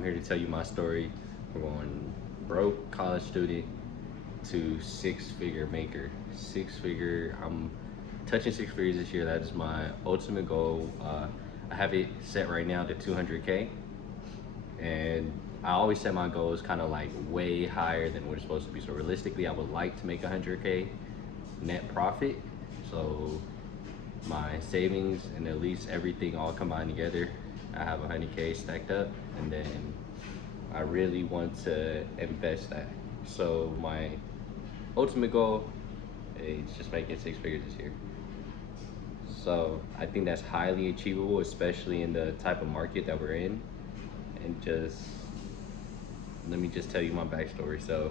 I'm here to tell you my story. We're going broke college student to six figure maker. Six figure, I'm touching six figures this year. That is my ultimate goal. I have it set right now to 200K. And I always set my goals kind of like way higher than what it's supposed to be. So realistically, I would like to make 100K net profit. So my savings and at least everything all combined together, I have 100K stacked up, and then I really want to invest that. So my ultimate goal is just making six figures this year. So I think that's highly achievable, especially in the type of market that we're in. And just let me just tell you my backstory. So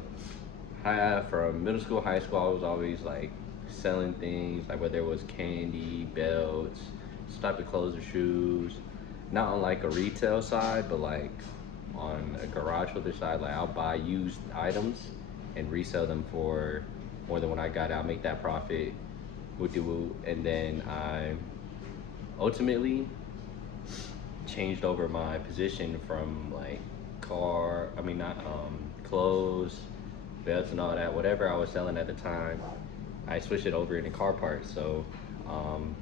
from middle school, high school, I was always like selling things, like whether it was candy, belts, some type of clothes or shoes. Not on like a retail side, but like on a garage holder side. Like I'll buy used items and resell them for more than what I got. I'll make that profit, woo woo, and then I ultimately changed over my position from like I mean not clothes, belts and all that, whatever I was selling at the time, I switched it over into car parts. So um,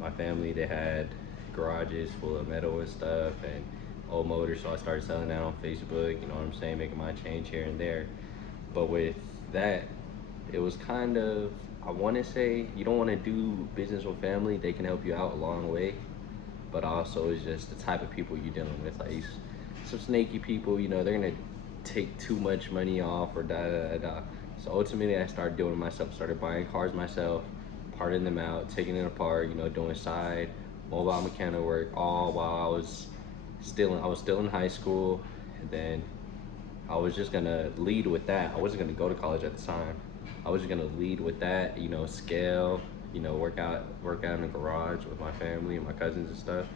my family, they had garages full of metal and stuff and old motors, so I started selling that on Facebook, you know what I'm saying, making my change here and there. But with that, it was kind of, I want to say, you don't want to do business with family, they can help you out a long way, but also it's just the type of people you're dealing with. Like some snaky people, you know, they're gonna take too much money off or da da da da. So ultimately, I started doing it myself. Started buying cars myself, parting them out, taking it apart, you know, doing side mobile mechanic work, all while I was still in high school, and then I was just gonna lead with that. I wasn't gonna go to college at the time. I was just gonna lead with that, you know, scale, you know, work out in the garage with my family and my cousins and stuff.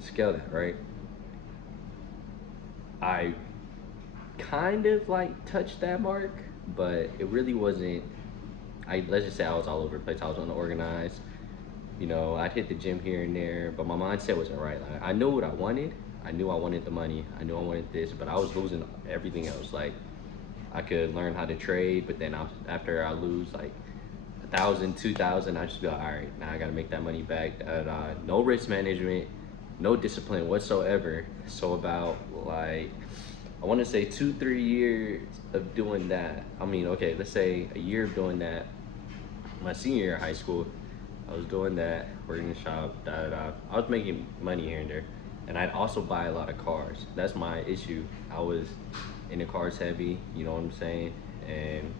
Scale that, right? I kind of like touched that mark, but it really wasn't. I Let's just say I was all over the place. I was unorganized. You know, I'd hit the gym here and there, but my mindset wasn't right. Like, I knew what I wanted. I knew I wanted the money. I knew I wanted this, but I was losing everything else. Like I could learn how to trade, but then after I lose like 1,000, 2,000, I just be like, all right, now I gotta make that money back. No risk management, no discipline whatsoever. So about like, I want to say 2, 3 years of doing that. I mean, okay, let's say a year of doing that. My senior year of high school, I was doing that, working in the shop, da da da. I was making money here and there, and I'd also buy a lot of cars. That's my issue. I was in the cars heavy, you know what I'm saying, and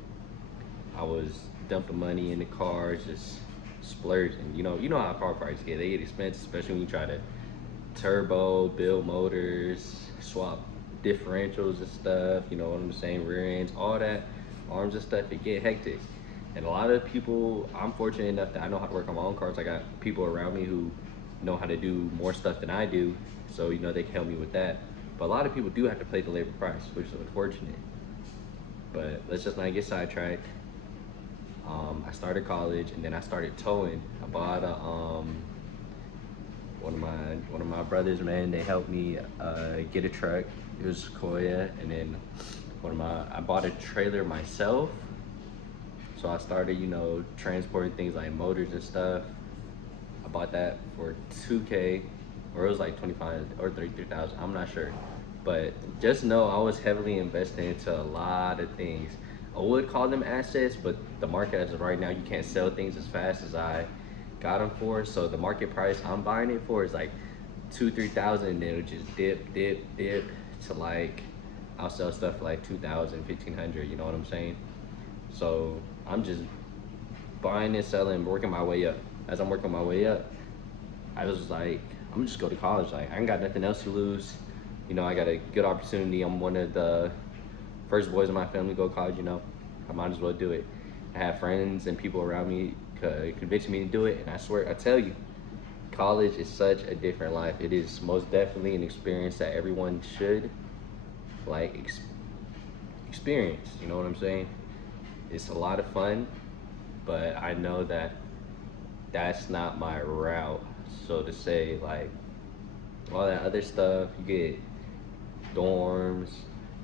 I was dumping money in the cars, just splurging. You know how car prices get. They get expensive, especially when you try to turbo, build motors, swap differentials and stuff, you know what I'm saying, rear ends, all that, arms and stuff, it get hectic. And a lot of people, I'm fortunate enough that I know how to work on my own cars. I got people around me who know how to do more stuff than I do, so you know they can help me with that. But a lot of people do have to pay the labor price, which is unfortunate. But let's just not get sidetracked. I started college and then I started towing. I bought a one of my brothers, man, they helped me get a truck. It was Sequoia, and then I bought a trailer myself. So I started, you know, transporting things like motors and stuff. I bought that for 2K, or it was like 25 or 33,000. I'm not sure, but just know I was heavily invested into a lot of things. I would call them assets, but the market as of right now, you can't sell things as fast as I got them for. So the market price I'm buying it for is like 2, 3,000, and then it'll just dip to like, I'll sell stuff for like 2,000, 1,500. You know what I'm saying? So I'm just buying and selling, working my way up. As I'm working my way up, I was like, I'm gonna just go to college. Like I ain't got nothing else to lose. You know, I got a good opportunity. I'm one of the first boys in my family to go to college. You know, I might as well do it. I have friends and people around me convincing me to do it, and I swear, I tell you, college is such a different life. It is most definitely an experience that everyone should like experience. You know what I'm saying? It's a lot of fun, but I know that that's not my route. So to say, like all that other stuff, you get dorms,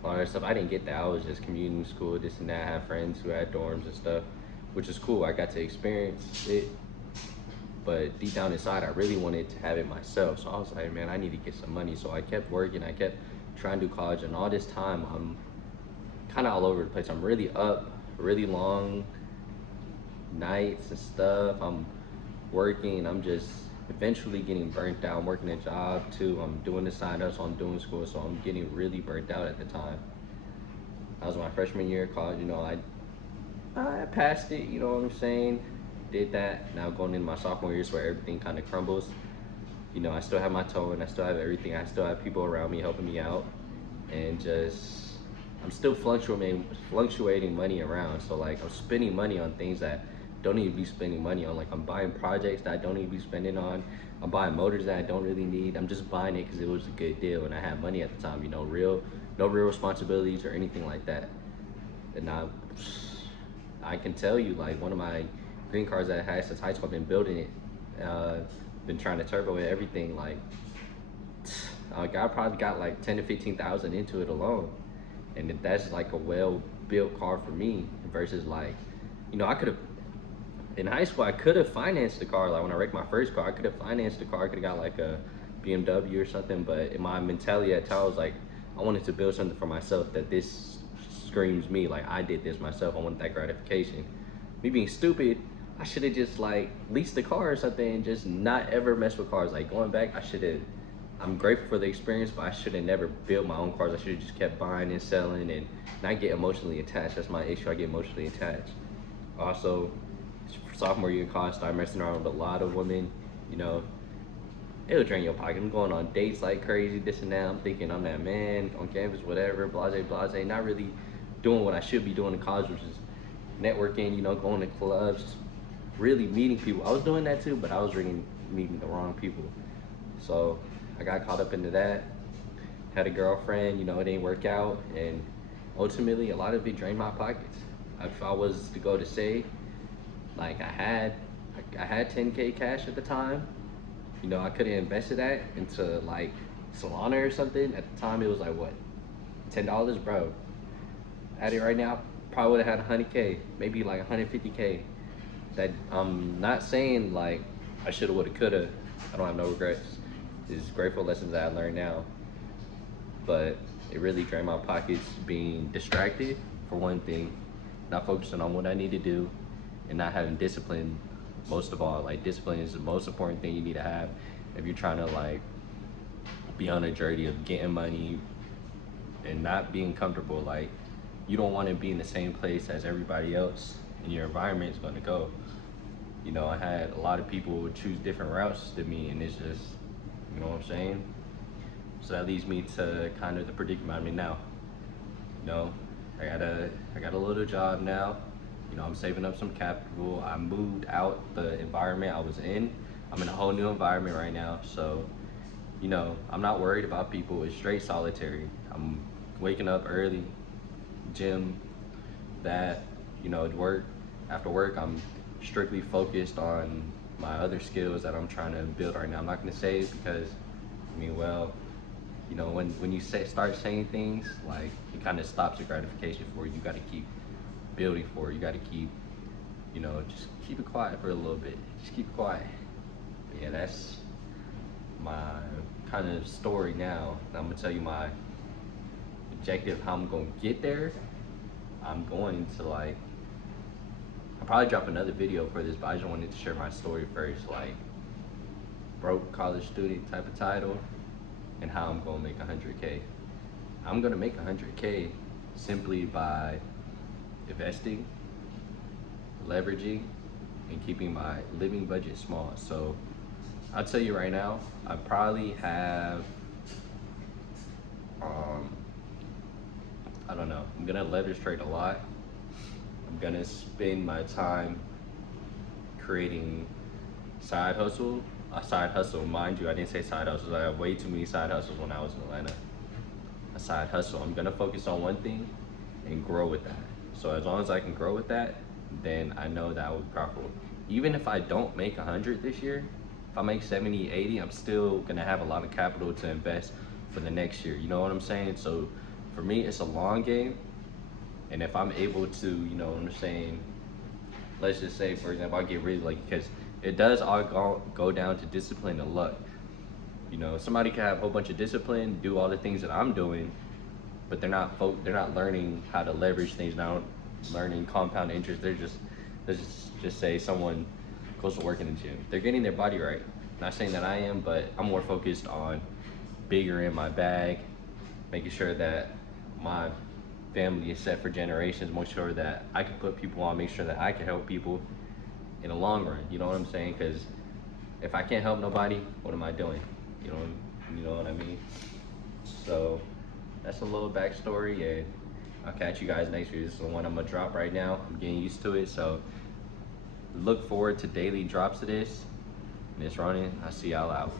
all that stuff. I didn't get that. I was just commuting school, this and that. I had friends who had dorms and stuff, which is cool. I got to experience it, but deep down inside, I really wanted to have it myself. So I was like, man, I need to get some money. So I kept working. I kept trying to do college, and all this time, I'm kind of all over the place. I'm really up, really long nights and stuff. I'm working. I'm just eventually getting burnt out. I'm working a job too. I'm doing the side hustle. I'm doing school, so I'm getting really burnt out at the time. I was my freshman year of college. I passed it. You know what I'm saying? Did that. Now going into my sophomore year, is where everything kind of crumbles. I still have my tone. I still have everything. I still have people around me helping me out, and just I'm still fluctuating money around. So like I'm spending money on things that don't need to be spending money on. Like I'm buying projects that I don't need to be spending on. I'm buying motors that I don't really need. I'm just buying it because it was a good deal and I had money at the time. No real responsibilities or anything like that. And I can tell you, like, one of my green cards that I had since high school, I've been building it. Been trying to turbo it, everything. Like, I probably got like 10 to 15,000 into it alone, and that's like a well-built car for me. Versus like, I could have in high school I could have financed the car. Like when I wrecked my first car, I could have financed the car. I could have got like a BMW or something. But in my mentality at the time, I was like, I wanted to build something for myself that this screams me. Like I did this myself. I wanted that gratification. Me being stupid, I should have just like leased the car or something and just not ever mess with cars. Like going back, I should have. I'm grateful for the experience, but I should have never built my own cars. I should have just kept buying and selling and not get emotionally attached. That's my issue. I get emotionally attached. Also, sophomore year in college, started messing around with a lot of women. It'll drain your pocket. I'm going on dates like crazy, this and that. I'm thinking I'm that man on campus, whatever, blase, blase. Not really doing what I should be doing in college, which is networking, going to clubs, really meeting people. I was doing that too, but I was really meeting the wrong people. So I got caught up into that. Had a girlfriend, it didn't work out, and ultimately a lot of it drained my pockets. If I was to go to say, like I had 10K cash at the time, I could have invested that into like Solana or something. At the time it was like what, $10, bro. At it right now, probably would have had 100K, maybe like 150K. That I'm not saying like I shoulda, woulda, coulda. I don't have no regrets. It's grateful lessons that I learned now. But it really drained my pockets being distracted for one thing, not focusing on what I need to do, and not having discipline. Most of all, like discipline is the most important thing you need to have if you're trying to like be on a journey of getting money and not being comfortable. Like you don't want to be in the same place as everybody else, and your environment is going to go. I had a lot of people who would choose different routes than me, and it's just, you know what I'm saying? So that leads me to kind of the predicament I'm in now. I got a little job now. I'm saving up some capital. I moved out the environment I was in. I'm in a whole new environment right now. So, I'm not worried about people. It's straight solitary. I'm waking up early, gym, that, work. After work, I'm strictly focused on my other skills that I'm trying to build right now. I'm not gonna say it because, when you start saying things, like it kind of stops the gratification for you. You got to keep building for it. You got to keep, just keep it quiet for a little bit. Just keep it quiet. Yeah, that's my kind of story now. I'm gonna tell you my objective, how I'm gonna get there. I'm going to like, I'll probably drop another video for this, but I just wanted to share my story first, like broke college student type of title, and how I'm gonna make 100K. I'm gonna make 100K simply by investing, leveraging, and keeping my living budget small. So I'll tell you right now, I probably have, I don't know, I'm gonna leverage trade a lot. I'm gonna spend my time creating a side hustle, mind you, I didn't say side hustles. I have way too many side hustles when I was in Atlanta. A side hustle, I'm gonna focus on one thing and grow with that. So as long as I can grow with that, then I know that I will be profitable. Even if I don't make 100 this year, if I make 70, 80, I'm still gonna have a lot of capital to invest for the next year. You know what I'm saying? So for me, it's a long game. And if I'm able to, you know what I'm saying, let's just say, for example, I get really lucky because it does all go down to discipline and luck. You know, somebody can have a whole bunch of discipline, do all the things that I'm doing, but they're not learning how to leverage things, not learning compound interest. They're just, let's just say someone goes to work in the gym. They're getting their body right. Not saying that I am, but I'm more focused on bigger in my bag, making sure that my family is set for generations, make sure that I can put people on, make sure that I can help people in the long run. You know what I'm saying? Because if I can't help nobody, what am I doing? You know what I mean? So that's a little backstory, and I'll catch you guys next week. This is the one I'm gonna drop right now. I'm getting used to it, so look forward to daily drops of this. And it's running. I'll see y'all out.